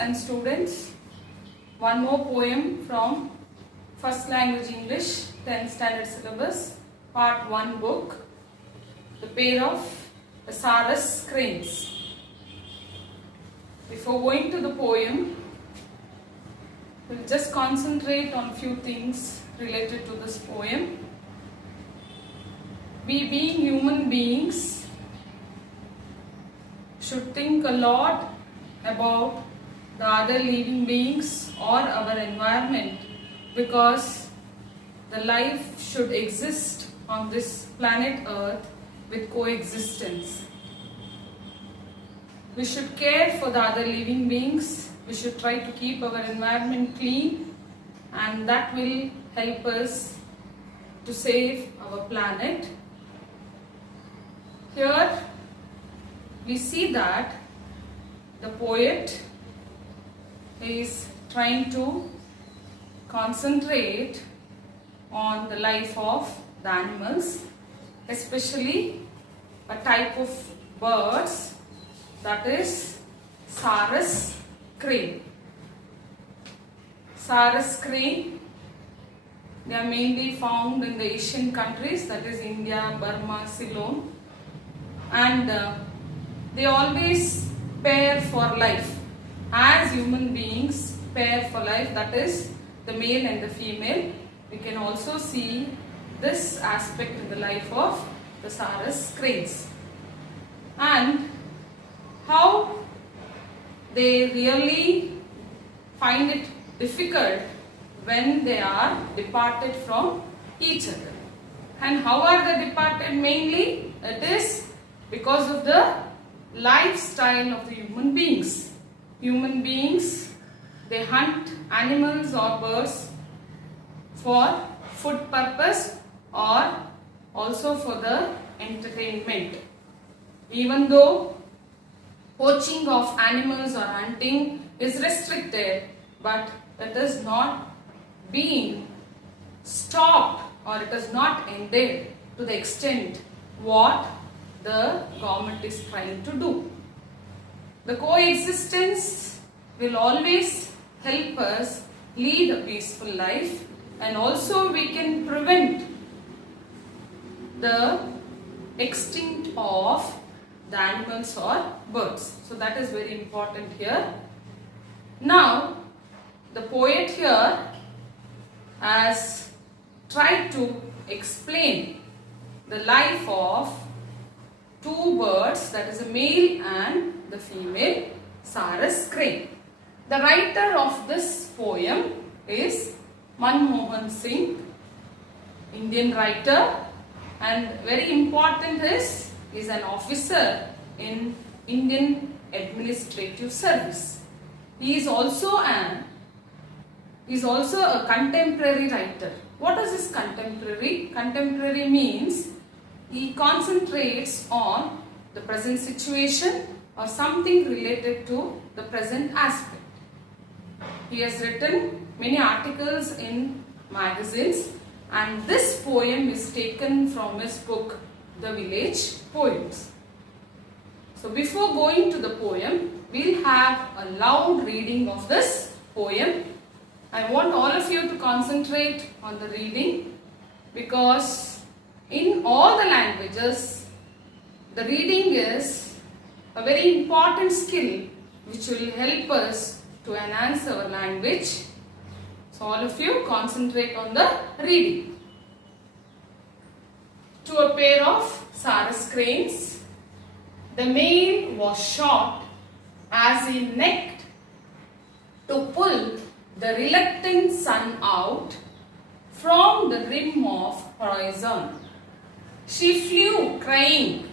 and students, one more poem from First Language English 10th Standard Syllabus, Part 1 book, The Pair of Saras Cranes. Before going to the poem, we'll just concentrate on few things related to this poem. We being human beings should think a lot about the other living beings or our environment, because the life should exist on this planet Earth with coexistence. We should care for the other living beings. We should try to keep our environment clean, and that will help us to save our planet. Here we see that the poet is trying to concentrate on the life of the animals, especially a type of birds, that is Saras crane. Saras crane, they are mainly found in the Asian countries, that is India, Burma, Ceylon, and they always pair for life. As human beings pair for life, that is the male and the female, we can also see this aspect in the life of the Saras cranes, and how they really find it difficult when they are departed from each other. And how are they departed? Mainly it is because of the lifestyle of the human beings. Human beings, they hunt animals or birds for food purpose or also for the entertainment. Even though poaching of animals or hunting is restricted, but it is not being stopped or it is not ended to the extent what the government is trying to do. The coexistence will always help us lead a peaceful life, and also we can prevent the extinct of the animals or birds. So that is very important here. Now the poet here has tried to explain the life of two birds, that is a male and the female Saras crane. The writer of this poem is Manmohan Singh, Indian writer, and very important is an officer in Indian Administrative Service. He is also a contemporary writer. What is this contemporary? Contemporary means he concentrates on the present situation or something related to the present aspect. He has written many articles in magazines, and this poem is taken from his book The Village Poems. So before going to the poem, we'll have a loud reading of this poem. I want all of you to concentrate on the reading, because in all the languages, the reading is a very important skill which will help us to enhance our language. So all of you concentrate on the reading. To a pair of Saras cranes, the male was shot as he necked to pull the reluctant sun out from the rim of horizon. She flew crying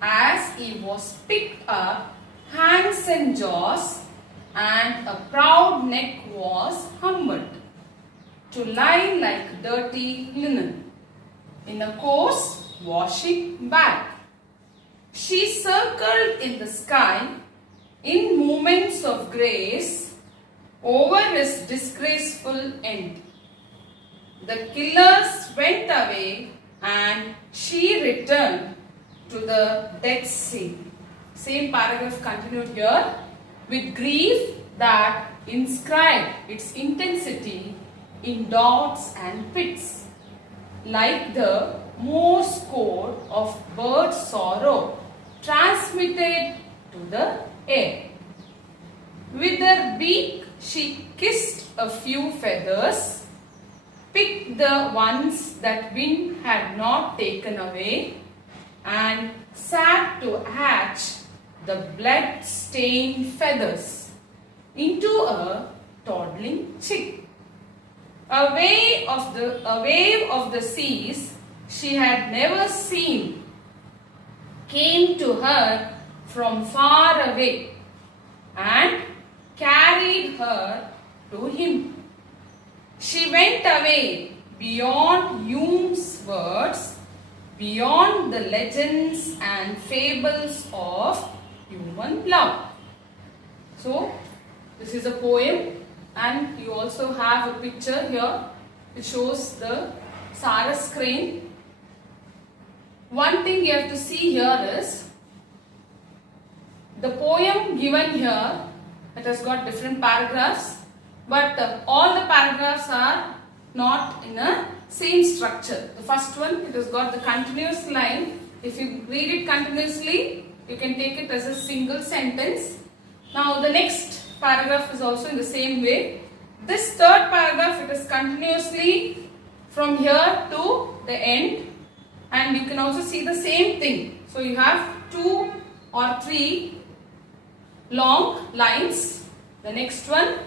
as he was picked up, hands and jaws, and a proud neck was humbled to lie like dirty linen in a coarse washing bag. She circled in the sky in movements of grace over his disgraceful end. The killers went away and she returned to the Dead Sea. Same paragraph continued here. With grief that inscribe its intensity in dots and pits, like the Morse code of bird sorrow transmitted to the air. With her beak she kissed a few feathers, picked the ones that wind had not taken away, and sat to hatch the blood-stained feathers into a toddling chick. A wave of the seas she had never seen came to her from far away and carried her to him. She went away beyond Hume's words, beyond the legends and fables of human love. So, this is a poem, and you also have a picture here. It shows the Sarus crane. One thing you have to see here is the poem given here. It has got different paragraphs, but all the paragraphs are not in a same structure. The first one, it has got the continuous line. If you read it continuously, you can take it as a single sentence. Now the next paragraph is also in the same way. This third paragraph, it is continuously from here to the end, and you can also see the same thing. So you have 2 or 3 long lines. The next one,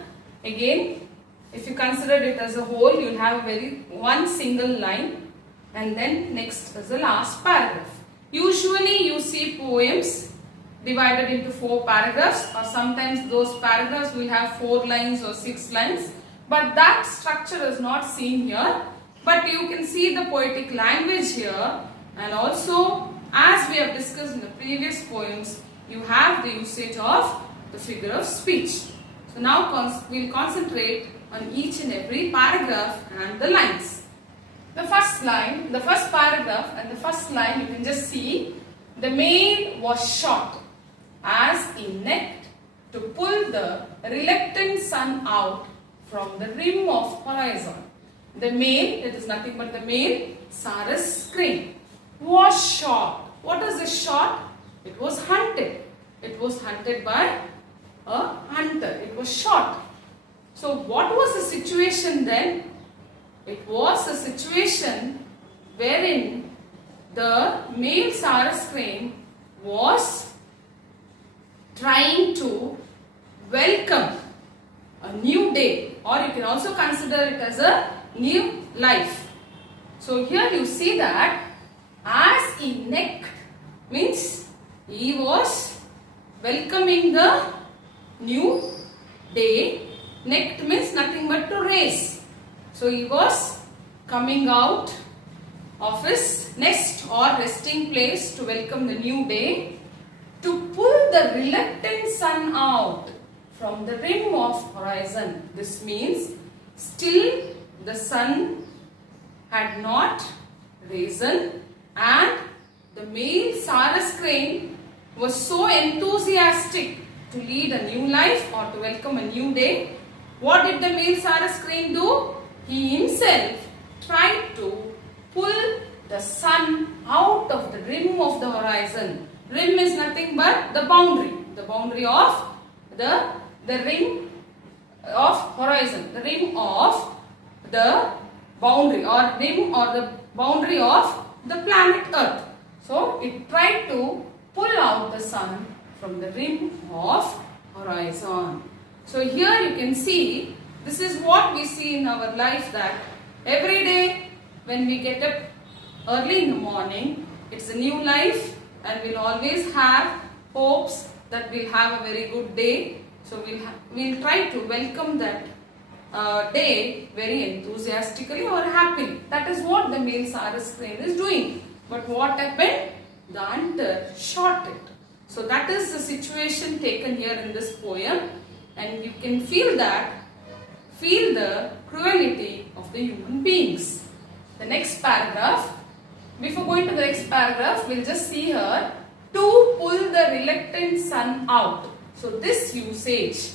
again, if you consider it as a whole, you will have one single line, and then next is the last paragraph. Usually you see poems divided into 4 paragraphs, or sometimes those paragraphs will have 4 lines or 6 lines, but that structure is not seen here. But you can see the poetic language here, and also, as we have discussed in the previous poems, you have the usage of the figure of speech. So now we will concentrate on each and every paragraph and the lines. The first line, the first paragraph and the first line, you can just see the male was shot as he necked to pull the reluctant sun out from the rim of horizon. The male, it is nothing but the male Sarus crane, was shot. What is this shot? It was hunted. It was hunted by a hunter. It was shot. So what was the situation then? It was a situation wherein the male Sarus crane was trying to welcome a new day, or you can also consider it as a new life. So here you see that as he necked, means he was welcoming the new day. Necked means nothing but to raise. So he was coming out of his nest or resting place to welcome the new day, to pull the reluctant sun out from the rim of horizon. This means still the sun had not risen, and the male Sarus crane was so enthusiastic to lead a new life or to welcome a new day. What did the male Sarus crane do? He himself tried to pull the sun out of the rim of the horizon. Rim is nothing but the boundary of the rim of horizon, the rim of the boundary, or rim or the boundary of the planet Earth. So it tried to pull out the sun from the rim of horizon. So here you can see, this is what we see in our life, that every day when we get up early in the morning, it's a new life, and we'll always have hopes that we'll have a very good day. So we'll try to welcome that day very enthusiastically or happily. That is what the male Sarus crane is doing. But what happened? The hunter shot it. So that is the situation taken here in this poem, and you can feel the cruelty of the human beings. The next paragraph, before going to the next paragraph, we'll just see here, to pull the reluctant sun out. So this usage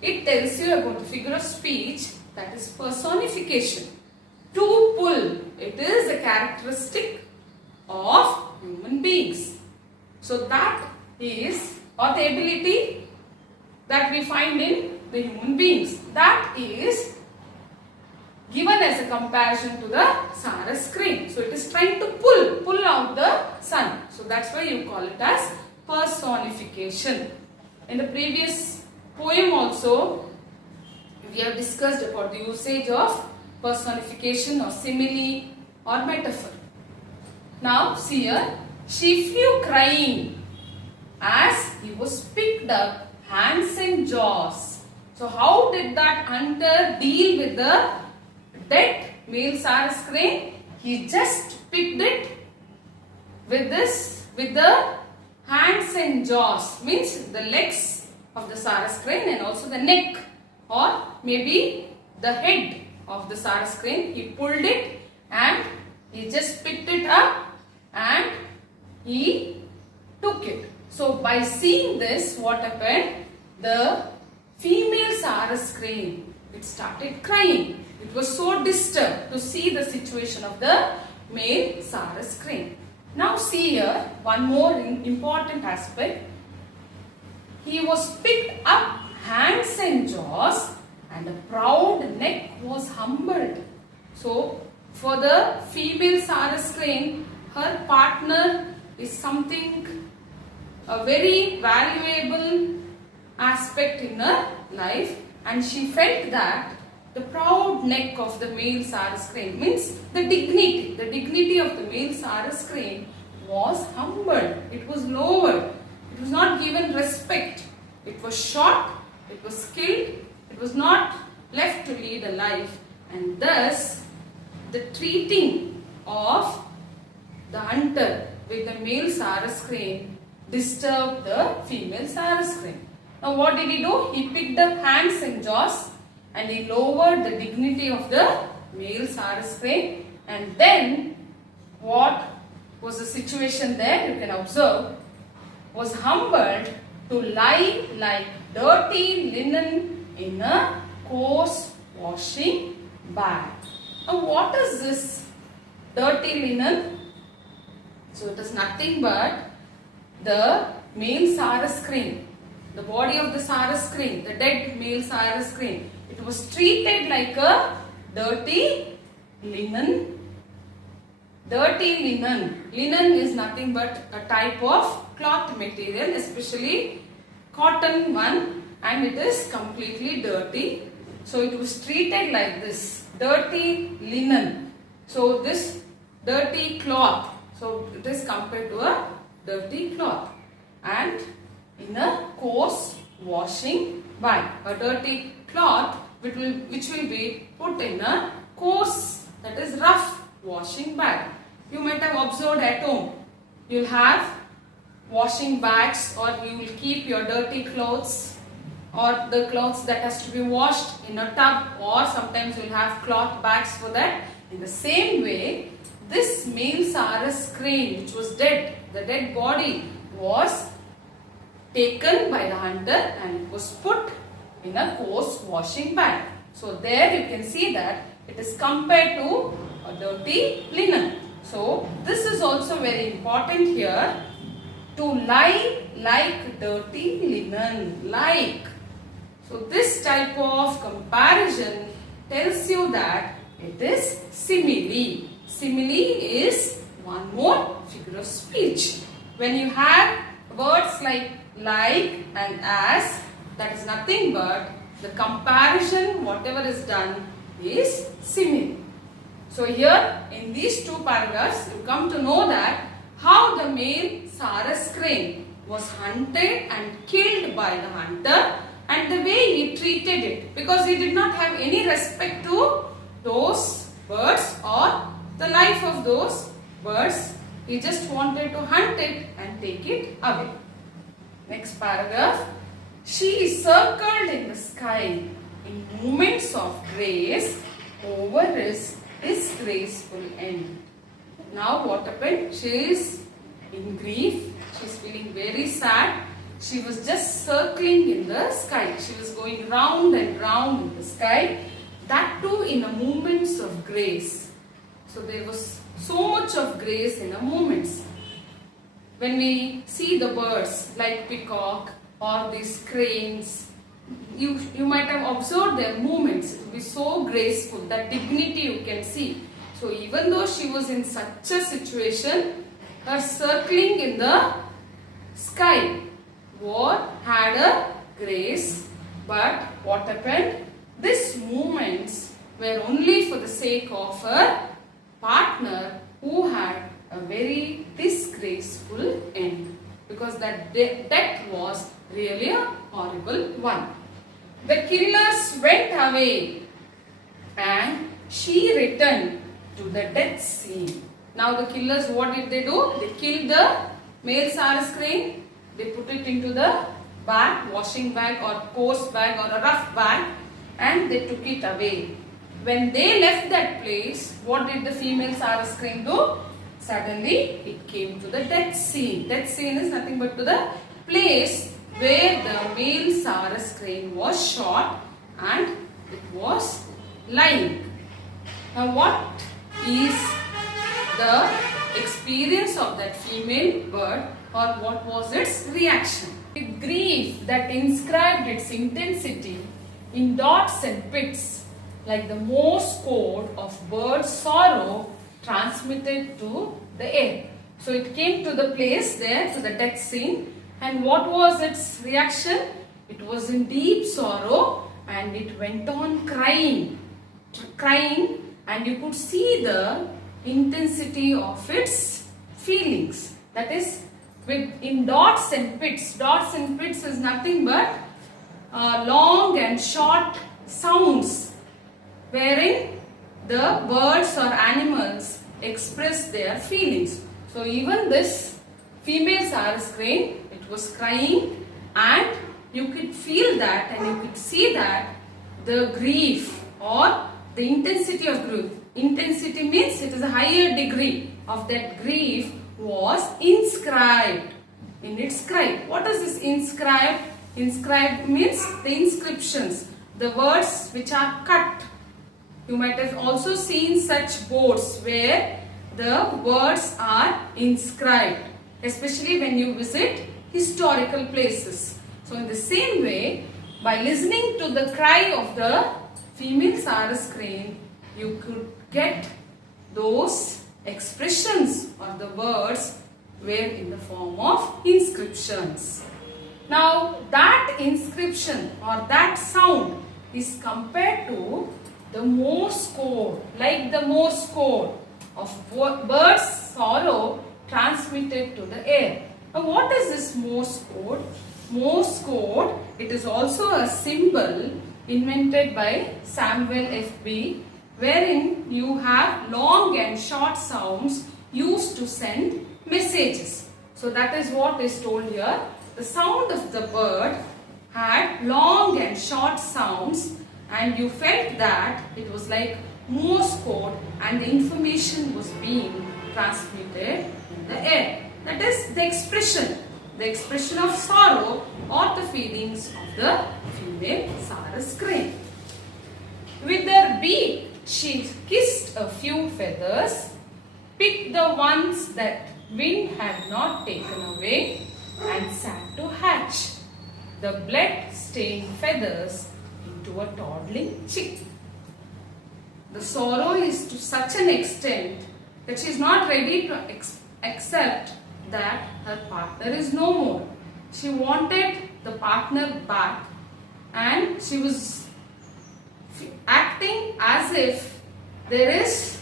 it tells you about the figure of speech, that is personification. To pull, it is a characteristic of human beings. So that is, or the ability that we find in the human beings, that is given as a comparison to the Saras crane. So it is trying to pull out the sun. So that's why you call it as personification. In the previous poem also, we have discussed about the usage of personification or simile or metaphor. Now see here, she flew crying as he was picked up, hands and jaws. So how did that hunter deal with the dead male Saras crane? He just picked it with the hands and jaws, means the legs of the Saras crane and also the neck or maybe the head of the Saras crane. He pulled it and he just picked it up and he took it. So by seeing this, what happened? The female Saras crane, it started crying. It was so disturbed to see the situation of the male Saras crane. Now see here one more important aspect. He was picked up, hands and jaws, and the proud neck was humbled. So for the female Saras crane, her partner is something, a very valuable aspect in her life, and she felt that the proud neck of the male Saras crane, means the dignity of the male Saras crane was humbled. It was lowered. It was not given respect. It was shot, it was killed, it was not left to lead a life, and thus the treating of the hunter with the male Saras crane disturbed the female Saras crane. Now what did he do? He picked up hands and jaws and he lowered the dignity of the male Saras crane, and then what was the situation there? You can observe, was humbled to lie like dirty linen in a coarse washing bag. Now what is this dirty linen? So it is nothing but the male Saras crane, the body of the Saras crane, the dead male Saras crane. It was treated like a dirty linen. Dirty linen. Linen is nothing but a type of cloth material, especially cotton one, and it is completely dirty. So it was treated like this, dirty linen. So this dirty cloth, so it is compared to a dirty cloth, and in a coarse washing bag. A dirty cloth which will be put in a coarse, that is rough washing bag. You might have observed at home, you will have washing bags, or you will keep your dirty clothes or the clothes that has to be washed in a tub, or sometimes you will have cloth bags for that. In the same way, this male Saras crane which was dead, the dead body was taken by the hunter and it was put in a coarse washing bag. So there you can see that it is compared to a dirty linen. So this is also very important here, to lie like dirty linen, like. So this type of comparison tells you that it is simile. Simile is one more figure of speech. When you have words like and as, that is nothing but the comparison, whatever is done is simile. So here in these two paragraphs you come to know that how the male Saras crane was hunted and killed by the hunter, and the way he treated it, because he did not have any respect to those birds or the life of those birds. He just wanted to hunt it and take it away. Next paragraph. She circled in the sky in movements of grace over his graceful end. Now what happened? She is in grief. She is feeling very sad, she was just circling in the sky. She was going round and round in the sky, that too in a movements of grace. So there was so much of grace in her movements. When we see the birds like peacock or these cranes, you might have observed their movements. It will be so graceful, that dignity you can see. So even though she was in such a situation, her circling in the sky had a grace. But what happened? These movements were only for the sake of her partner, who had a very disgraceful end, because that death was really a horrible one. The killers went away and she returned to the death scene. Now the killers, what did they do? They killed the male Sarus crane. They put it into the bag, washing bag or coarse bag or a rough bag, and they took it away. When they left that place, what did the female Sarus crane do? Suddenly it came to the death scene. Death scene is nothing but to the place where the male Sarus crane was shot and it was lying. Now what is the experience of that female bird, or what was its reaction? The grief that inscribed its intensity in dots and pits, like the Morse code of bird sorrow transmitted to the air. So it came to the place there, to the death scene, and what was its reaction? It was in deep sorrow and it went on crying, and you could see the intensity of its feelings. That is, in dots and pits. Dots and pits is nothing but long and short sounds wherein the birds or animals express their feelings. So even this female Sarus crane, it was crying, and you could feel that and you could see that the grief or the intensity of grief. Intensity means it is a higher degree of that grief was inscribed in its cry. What is this inscribed? Inscribed means the inscriptions, the words which are cut. You might have also seen such boards where the words are inscribed, especially when you visit historical places. So in the same way, by listening to the cry of the female Sarus crane, you could get those expressions or the words were in the form of inscriptions. Now that inscription or that sound is compared to the Morse code, like the Morse code of birds' sorrow transmitted to the air. Now what is this Morse code? Morse code, it is also a symbol invented by Samuel F.B., wherein you have long and short sounds used to send messages. So that is what is told here. The sound of the bird had long and short sounds, and you felt that it was like Morse code and the information was being transmitted in the air. That is the expression of sorrow or the feelings of the female Sarus crane. With her beak, she kissed a few feathers, picked the ones that wind had not taken away, and sat to hatch the blood-stained feathers into a toddling chick. The sorrow is to such an extent that she is not ready to accept that her partner is no more. She wanted the partner back, and she was acting as if there is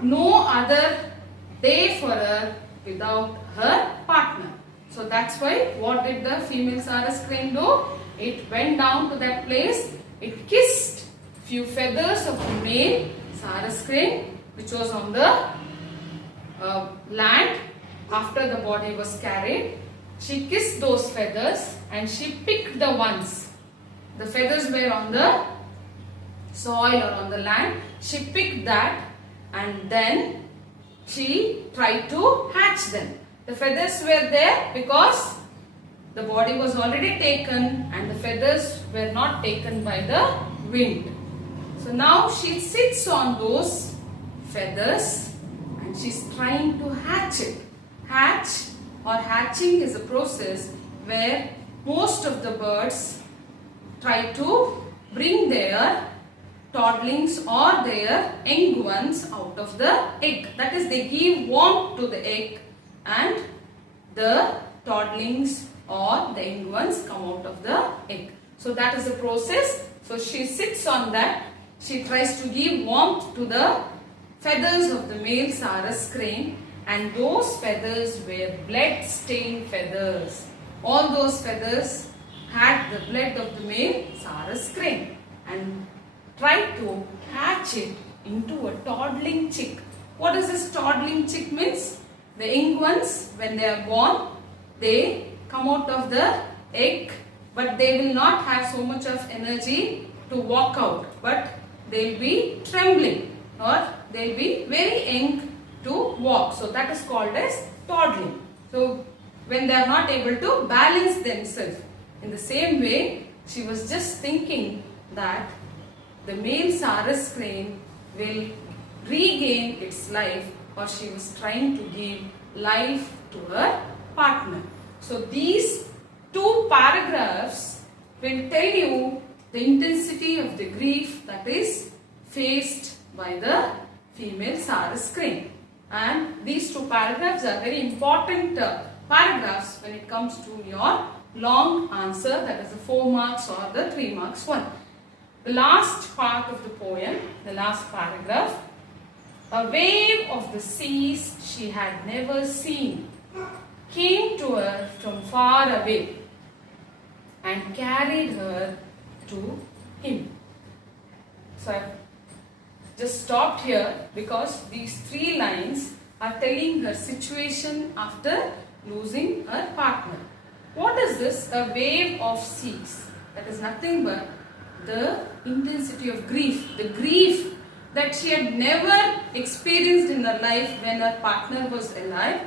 no other day for her without her partner. So that's why what did the female Sarus crane do? It went down to that place, it kissed few feathers of the male Sarus crane which was on the land after the body was carried. She kissed those feathers and she picked the ones. The feathers were on the soil or on the land. She picked that and then she tried to hatch them. The feathers were there because The body was already taken and the feathers were not taken by the wind. So now she sits on those feathers and she's trying to hatch it. Hatch or hatching is a process where most of the birds try to bring their toddlings or their young ones out of the egg. That is, they give warmth to the egg and the toddlings or the young ones come out of the egg. So that is the process. So she sits on that. She tries to give warmth to the feathers of the male Sarus crane, and those feathers were blood stained feathers. All those feathers had the blood of the male Sarus crane and tried to hatch it into a toddling chick. What does this toddling chick means? The young ones, when they are born, they come out of the egg, but they will not have so much of energy to walk out, but they will be trembling or they will be very young to walk. So that is called as toddling. So when they are not able to balance themselves. In the same way, she was just thinking that the male Sarus crane will regain its life, or she was trying to give life to her partner. So these two paragraphs will tell you the intensity of the grief that is faced by the female Sarus crane. And these two paragraphs are very important paragraphs when it comes to your long answer, that is the 4 marks or the 3 marks one. The last part of the poem, the last paragraph. A wave of the seas she had never seen came to her from far away and carried her to him. So I just stopped here because these 3 lines are telling her situation after losing her partner. What is this? A wave of seas. That is nothing but the intensity of grief. The grief that she had never experienced in her life when her partner was alive,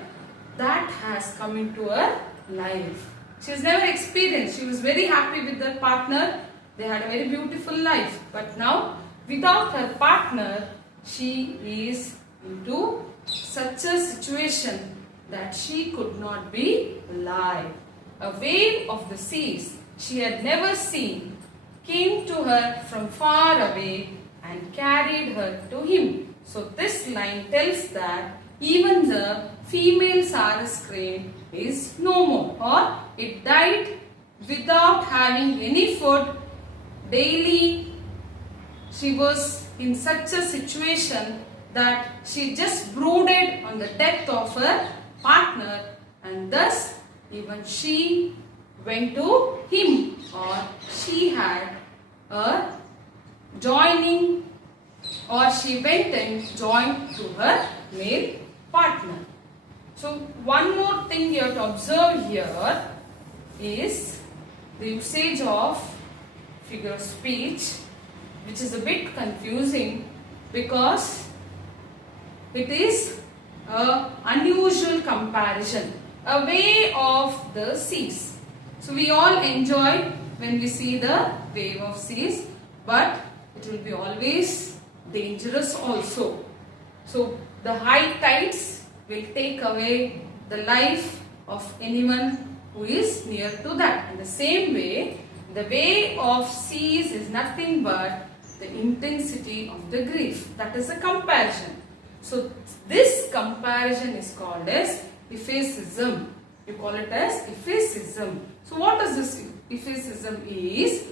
that has come into her life. She has never experienced. She was very happy with her partner. They had a very beautiful life. But now, without her partner, she is into such a situation that she could not be alive. A wave of the seas she had never seen came to her from far away and carried her to him. So this line tells that even the female Sarus crane is no more, or it died without having any food. Daily she was in such a situation that she just brooded on the death of her partner, and thus even she went to him, or she had a joining, or she went and joined to her male partner. So one more thing you have to observe here is the usage of figure of speech, which is a bit confusing because it is an unusual comparison. A wave of the seas. So we all enjoy when we see the wave of seas, but it will be always dangerous also. So the high tides will take away the life of anyone who is near to that. In the same way, the wave of seas is nothing but the intensity of the grief. That is a comparison. So this comparison is called as Epheism. You call it as Epheism. So what is this Epheism? Is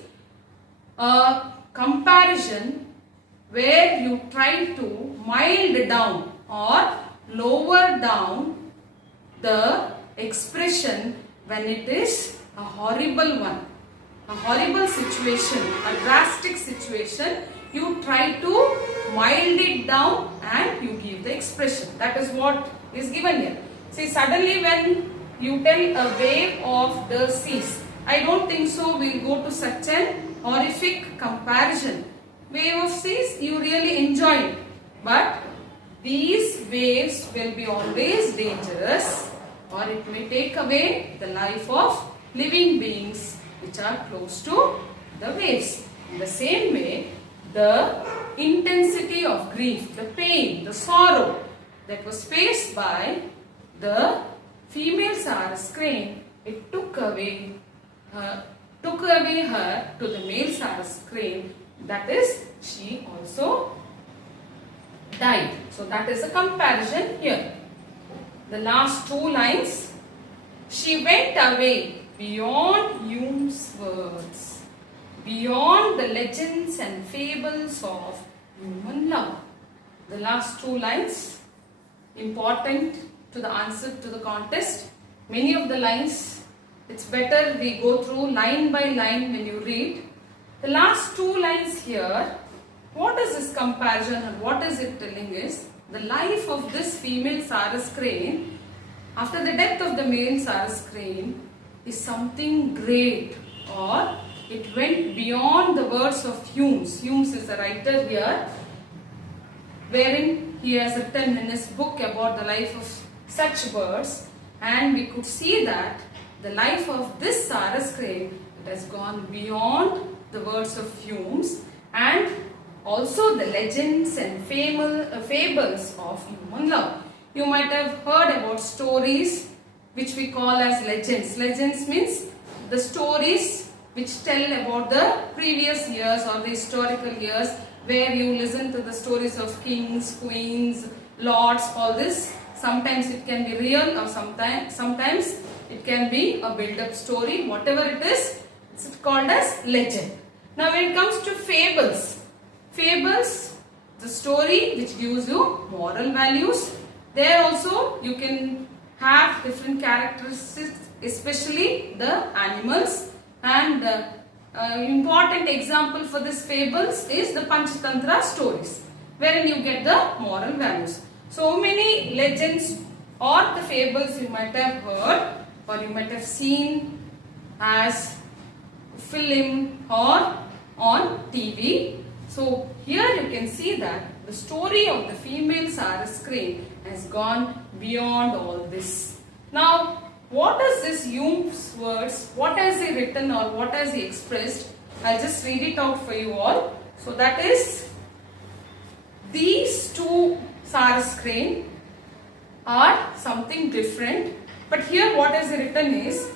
a comparison where you try to mild down or lower down the expression when it is a horrible one, a horrible situation, a drastic situation. You try to mild it down and you give the expression. That is what is given here. See, suddenly when you tell a wave of the seas, I don't think so we'll go to such an horrific comparison. Wave of seas, you really enjoy it. But these waves will be always dangerous, or it may take away the life of living beings which are close to the waves. In the same way, the intensity of grief, the pain, the sorrow that was faced by the female Saras crane, it took away her to the male Saras crane. That is, she also died. So that is a comparison here. The last two lines. She went away beyond Hume's words, beyond the legends and fables of human love. The last two lines, important to the answer to the contest. Many of the lines, it's better we go through line by line when you read. The last two lines here, what is this comparison and what is it telling is the life of this female Saras crane after the death of the male Saras crane is something great, or it went beyond the words of Humes. Humes is a writer here, wherein he has written in his book about the life of such birds, and we could see that the life of this Saras crane, it has gone beyond the words of Humes and also the legends and fables of human love. You might have heard about stories which we call as legends. Legends means the stories which tell about the previous years or the historical years, where you listen to the stories of kings, queens, lords, all this. Sometimes it can be real or sometimes it can be a build-up story. Whatever it is, it's called as legend. Now when it comes to fables, the story which gives you moral values. There also you can have different characteristics, especially the animals, and important example for this fables is the Panchatantra stories, wherein you get the moral values. So many legends or the fables you might have heard or you might have seen as film or on TV. So here you can see that the story of the female Saras crane has gone beyond all this. Now, what is this Hume's words? What has he written or what has he expressed? I'll just read it out for you all. So that is, these two Saras crane are something different. But here what is written is,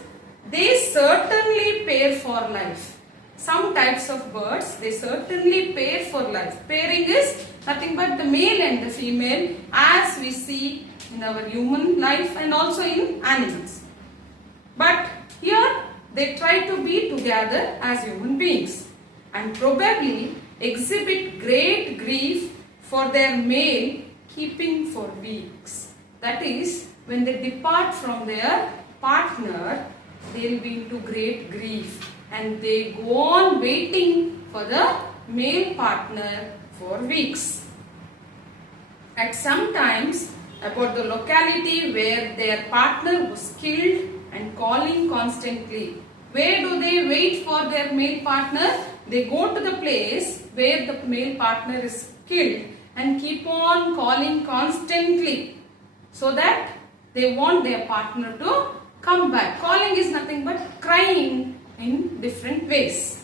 they certainly pair for life. Some types of birds, they certainly pair for life. Pairing is nothing but the male and the female, as we see in our human life and also in animals. But here they try to be together as human beings and probably exhibit great grief for their male keeping for weeks. That is, when they depart from their partner, they will be into great grief and they go on waiting for the male partner for weeks. At some times, about the locality where their partner was killed and calling constantly. Where do they wait for their male partner? They go to the place where the male partner is killed and keep on calling constantly, so that they want their partner to come back. Calling is nothing but crying in different ways.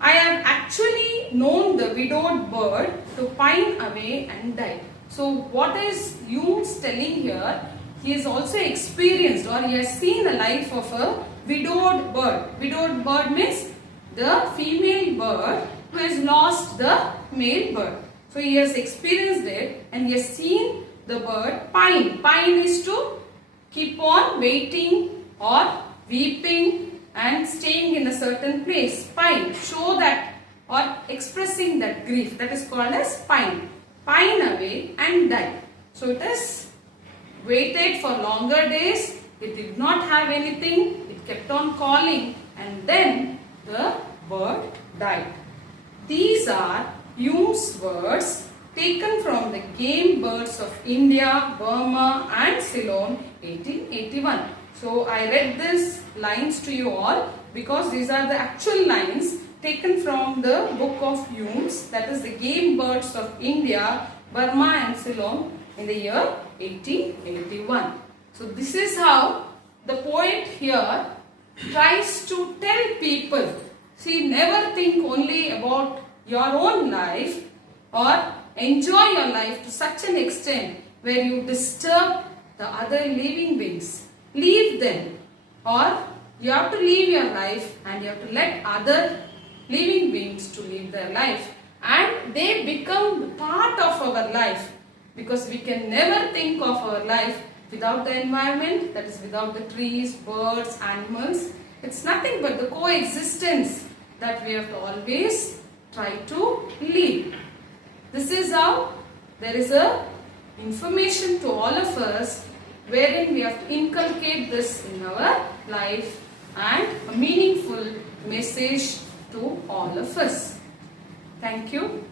I have actually known the widowed bird to pine away and die. So what is Hume's telling here? He has also experienced or he has seen the life of a widowed bird. Widowed bird means the female bird who has lost the male bird. So he has experienced it and he has seen the bird pine. Pine is to keep on waiting or weeping and staying in a certain place. Pine, show that or expressing that grief, that is called as pine. Pine away and die. So it has waited for longer days, it did not have anything, it kept on calling and then the bird died. These are Hume's words taken from the Game Birds of India, Burma and Ceylon 1881. So I read these lines to you all because these are the actual lines taken from the book of Hume's, that is the Game Birds of India, Burma and Ceylon in the year 1881. So this is how the poet here tries to tell people, see, never think only about your own life or enjoy your life to such an extent where you disturb the other living beings. Leave them, or you have to live your life and you have to let other living beings to live their life, and they become part of our life, because we can never think of our life without the environment, that is without the trees, birds, animals. It's nothing but the coexistence that we have to always try to live. This is how there is a information to all of us wherein we have to inculcate this in our life, and a meaningful message to all of us. Thank you.